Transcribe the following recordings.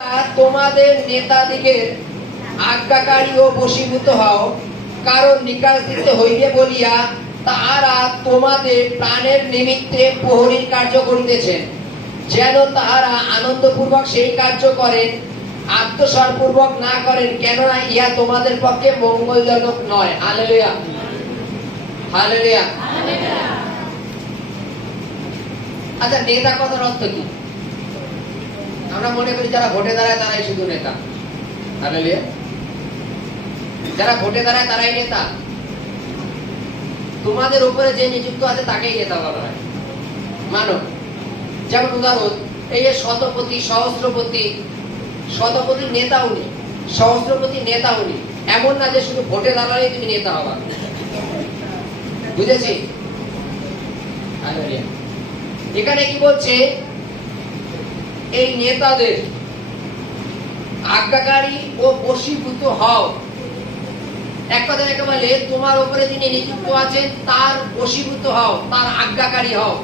তোমাদের নেতাদিগের আজ্ঞাকারী ও বশীভূত হও, কারণ নিকাশ দিতে হইবে বলিয়া তাহারা তোমাদের প্রাণের নিমিত্তে প্রহরীর কার্য করিতেছেন, যেন তাহারা আনন্দপূর্বক সেই কার্য করেন, আত্মস্বরপূর্বক না করেন, কেননা ইহা তোমাদের পক্ষে মঙ্গলজনক নয়। Hallelujah, hallelujah. আচ্ছা, নেতা কথার অর্থ কি? আমরা মনে করি যারা ভোটে দাঁড়ায় তারাই শুধু নেতা। হালেলুয়া। যারা ভোটে দাঁড়ায় তারাই নেতা? তোমাদের উপরে যে নিযুক্ত আছে তাকেই নেতা বলা হয়। মানো, যেমন উদাহরণ, এই যে শতপতি, সহস্রপতি, শতপতি নেতা উনি, সহস্রপতি নেতা উনি। এমন না যে শুধু ভোটে দাঁড়ালেই তুমি নেতা হবা। বুঝেছি? এখানে কি বলছে? এই নেতাদের আজ্ঞাকারী ও বশীভূত হও। এক কথায় বলে, তোমার উপরে যিনি নিযুক্ত আছেন তার বশীভূত হও, তার আজ্ঞাকারী হও।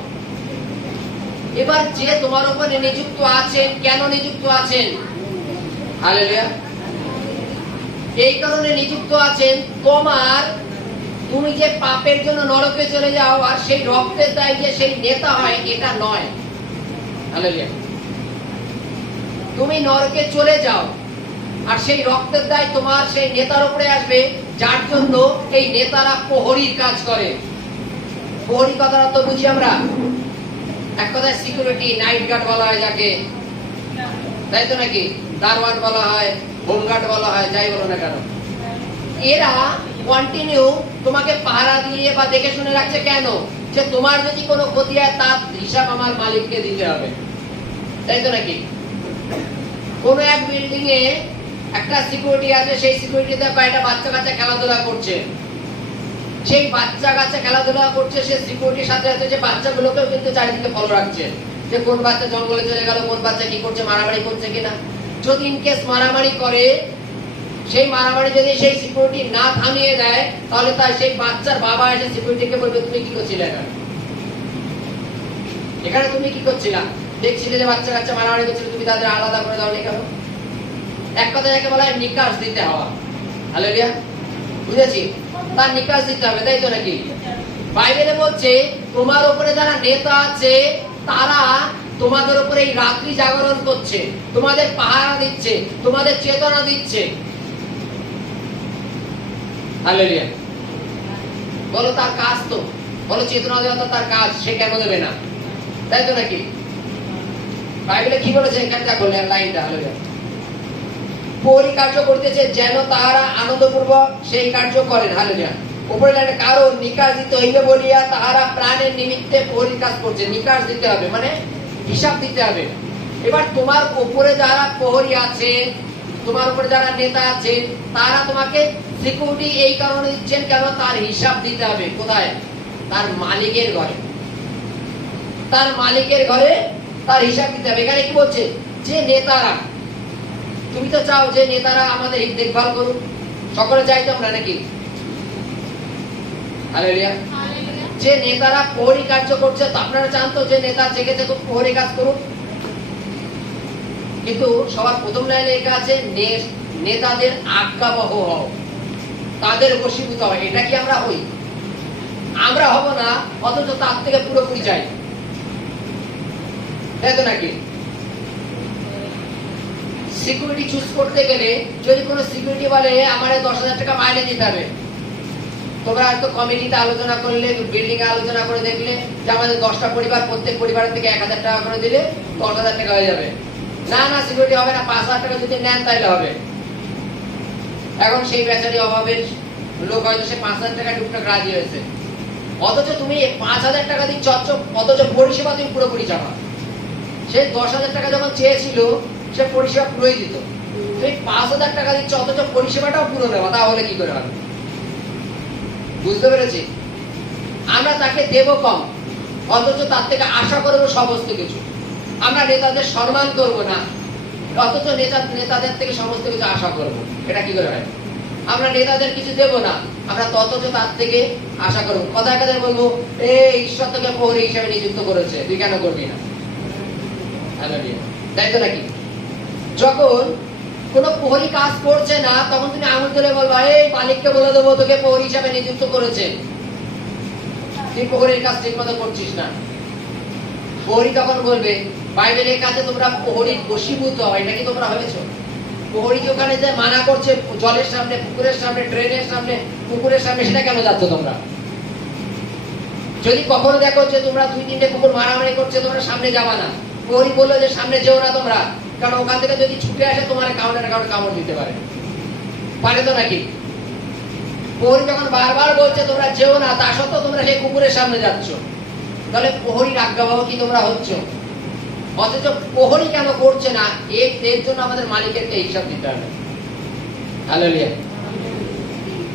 এবার যে তোমার উপরে নিযুক্ত আছেন, কেন নিযুক্ত আছেন? হালেলুয়া। এই কারণে নিযুক্ত আছেন, তুমি যে পাপের জন্য নরকে চলে যাও আর সেই রক্তের দায় যে সেই নেতা হয়, এটা নয়। হালেলুয়া। তুমি নরকে চলে যাও আর সেই রক্তের দায় তোমার সেই নেতার উপরে আসবে, যার জন্য এই নেতারা প্রহরীর কাজ করে। প্রহরী কথার অর্থ বুঝি আমরা? এক কথায় সিকিউরিটি, নাইট গার্ড বলা হয় যাকে, তাই তো নাকি? দারওয়ান বলা হয়, হোমগার্ড বলা হয়, যাই বলো না কেন। এরা কন্টিনিউ তোমাকে পাহারা দিয়ে বা দেখে শুনে রাখছে। কেন? যে তোমার যদি কোনো ক্ষতি হয় তার হিসাব আমার মালিককে দিতে হবে, তাই তো নাকি? কোন এক বিল্ডিং এ একটা সিকিউরিটি আছে, সেই সিকিউরিটিতে কয়েকটা বাচ্চা কাচ্চা খেলাধুলা করছে। সেই বাচ্চা কাচ্চা খেলাধুলা করছে, সে সিকিউরিটির সাথে সাথে যে বাচ্চাগুলোকেও কিন্তু চারিদিকে ফলো রাখছে, যে কোন বাচ্চা জঙ্গলে চলে গেল, কোন বাচ্চা কি করছে, মারামারি করছে কিনা। যদি ইনকেস মারামারি করে, সেই মারামারি যদি সেই সিকিউরিটি না থামিয়ে দেয়, তাহলে তার সেই বাচ্চার বাবা এসে সিকিউরিটিকে বলবে, তুমি কি করছিলে এখানে? তুমি কি করছিলা? দেখছিলে যে বাচ্চা কাচ্চা মারামারি করছিল, তুমি তাদের আলাদা করে দাও নি কেন? এক কথা যাকে বলা হয় নিকাশ দিতে হওয়া। হালেলুয়া। বুঝেছি? তার নিকাশ দিতে হবে, তাই তো নাকি? বাইবেলে বলছে, তোমার উপরে যারা নেতা আছে তারা তোমাদের উপরে এই রাত্রি জাগরণ করছে, তোমাদের পাহারা দিচ্ছে, তোমাদের চেতনা দিচ্ছে। হালেলুয়া। বলো, তার কাজ তো, বলো চেতনা দেওয়া তো তার কাজ, সে কেন দেবে না? তাই তো নাকি? বাইবেলে কি বলেছে এখানে? দেখো লাইনটা। হালেলুয়া। প্রহরী কার্য করতেছে, যেন তাহারা আনন্দপূর্বক সেই কার্য করেন। হালেলুয়া। উপরে লাইনে, কারণ নিকাশ দিতে হইবে বলিয়া তাহারা প্রাণের নিমিত্তে প্রহরী কাজ করছে। নিকাশ দিতে হবে মানে হিসাব দিতে হবে। এবার তোমার উপরে যারা প্রহরী আছে, তোমার উপরে যারা নেতা আছে, তারা তোমাকে সিকিউরিটি এই কারণে দিচ্ছেন, কেন? তার হিসাব দিতে হবে। কোথায়? তার মালিকের ঘরে। তার মালিকের ঘরে তার হিসাব দিতে হবে। এখানে কি বলছে? যে নেতারা, তুমি তো চাও যে নেতারা আমাদের দেখভাল করুক, সকলে চাই তো আমরা, নাকি? হালেলুয়া। যে নেতারা প্রহরী কার্য করছে, তো আপনারা চান তো যে নেতা জেগে থেকে প্রহরী কাজ করুক। কিন্তু সবার প্রথম লাইনে লেখা আছে, নেতাদের আজ্ঞাবহ হও, তাদের বশীভূত হয়। এটা কি আমরা হই? আমরা হব না, অথচ তার থেকে পুরোপুরি চাই, তাই তো নাকি? সিকিউরিটি চুজ করতে গেলে যদি কোনো সিকিউরিটি বলে আমার 10,000 টাকা মাইনে দিতে হবে, তোমরা হয়তো কমিটিতে আলোচনা করলে, বিল্ডিং এ আলোচনা করে দেখলে যে আমাদের 10টা পরিবার, প্রত্যেক পরিবারের থেকে 1,000 টাকা করে দিলে 10,000 টাকা হয়ে যাবে। না না, সিকিউরিটি হবে না, 5,000 টাকা যদি নেন তাহলে হবে। এখন সেই বেচারি অভাবের লোক হয়তো সে 5,000 টাকা টুকটাক রাজি হয়েছে, অথচ তুমি 5,000 টাকা দিচ্ছ, অথচ পরিষেবা তুমি পুরোপুরি চাপা। সে 10,000 টাকা যখন চেয়েছিল, সে পরিষেবা পুরোই দিত। তুমি 5,000 টাকা দিচ্ছ, অথচ পরিষেবাটাও পুরো দেওয়া, তাহলে কি করে হবে? বুঝতে পেরেছি? আমরা তাকে দেব কম, অথচ তার থেকে আশা করবো সমস্ত কিছু। আমরা নেতাদের সম্মান করব না, অথচ নেতাদের থেকে সমস্ত কিছু আশা করব। এটা কি করে হয়? আমরা নেতাদের কিছু দেব না, আমরা অথচ তার থেকে আশা করবো। কথায় কথায় বলবো, ঈশ্বর তোকে প্রহরী হিসেবে নিযুক্ত করেছে, তুই কেন করবি না? তাই তো নাকি? যখন কোনো প্রহরী কাজ করছে না, তখন তুমি আঙুল তুলে বলবা, এই মালিককে বলে দেবো তোকে প্রহরী হিসাবে নিযুক্ত করেছে, তুই প্রহরীর কাজ ঠিক মতো করছিস না। প্রহরী তখন বলবে, বাইবেলের কাছে তোমরা প্রহরীর বশীভূত হয়, এটা কি তোমরা হয়েছো? প্রহরী ওখানে যে মানা করছে জলের সামনে, পুকুরের সামনে, ট্রেনের সামনে, পুকুরের সামনে, সেটা কেন যাচ্ছ তোমরা? যদি কখনো দেখো যে তোমরা 2-3টে কুকুর মারামারি করছে, তোমরা সামনে যাবা না। প্রহরী বললো যে সামনে যেও না তোমরা, কারণ ওখান থেকে যদি ছুটে আসে তোমার কাউন্টার কামড় দিতে পারে, পারে তো নাকি? প্রহরী যখন বারবার বলছে তোমরা যেও না, তা সত্ত্বেও তোমরা সেই কুকুরের সামনে যাচ্ছ, তাহলে প্রহরীর আজ্ঞাবহ কি তোমরা হচ্ছ? অথচ প্রহরী কেন করছে না, এর জন্য আমাদের মালিকেরকে হিসাব দিতে হবে। হালেলুয়া।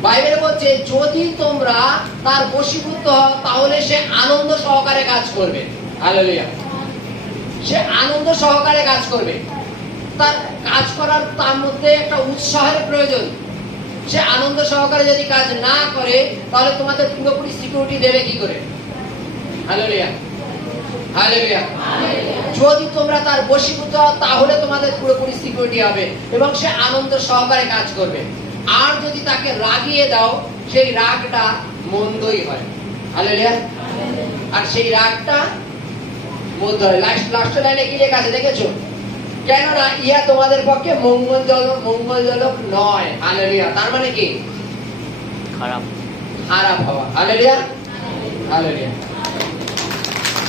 বাইবেল বলছে যদি তোমরা তার বশীভূত হও, তাহলে সে আনন্দ সহকারে কাজ করবে। হালেলুয়া। সে আনন্দ সহকারে কাজ করবে। তার কাজ করার, তার মধ্যে একটা উৎসাহের প্রয়োজন। সে আনন্দ সহকারে যদি কাজ না করে, তাহলে তোমাদের পুরোপুরি সিকিউরিটি দেবে কি করে? Hallelujah, hallelujah. যদি তোমরা তার বশীভূত হও, তাহলে তোমাদের পুরোপুরি সিকিউরিটি হবে এবং সে আনন্দ সহকারে কাজ করবে। আর যদি তাকে রাগিয়ে দাও, সেই রাগটা মন্দই হয়। হালেলুয়া। আর সেই রাগটা মন্দ হয়। লাস্ট লাইনে কি লেখা আছে দেখেছো? কেননা ইহা তোমাদের পক্ষে মঙ্গলজনক নয়। হালেলুয়া। তার মানে কি? খারাপ হওয়া। Hallelujah, hallelujah.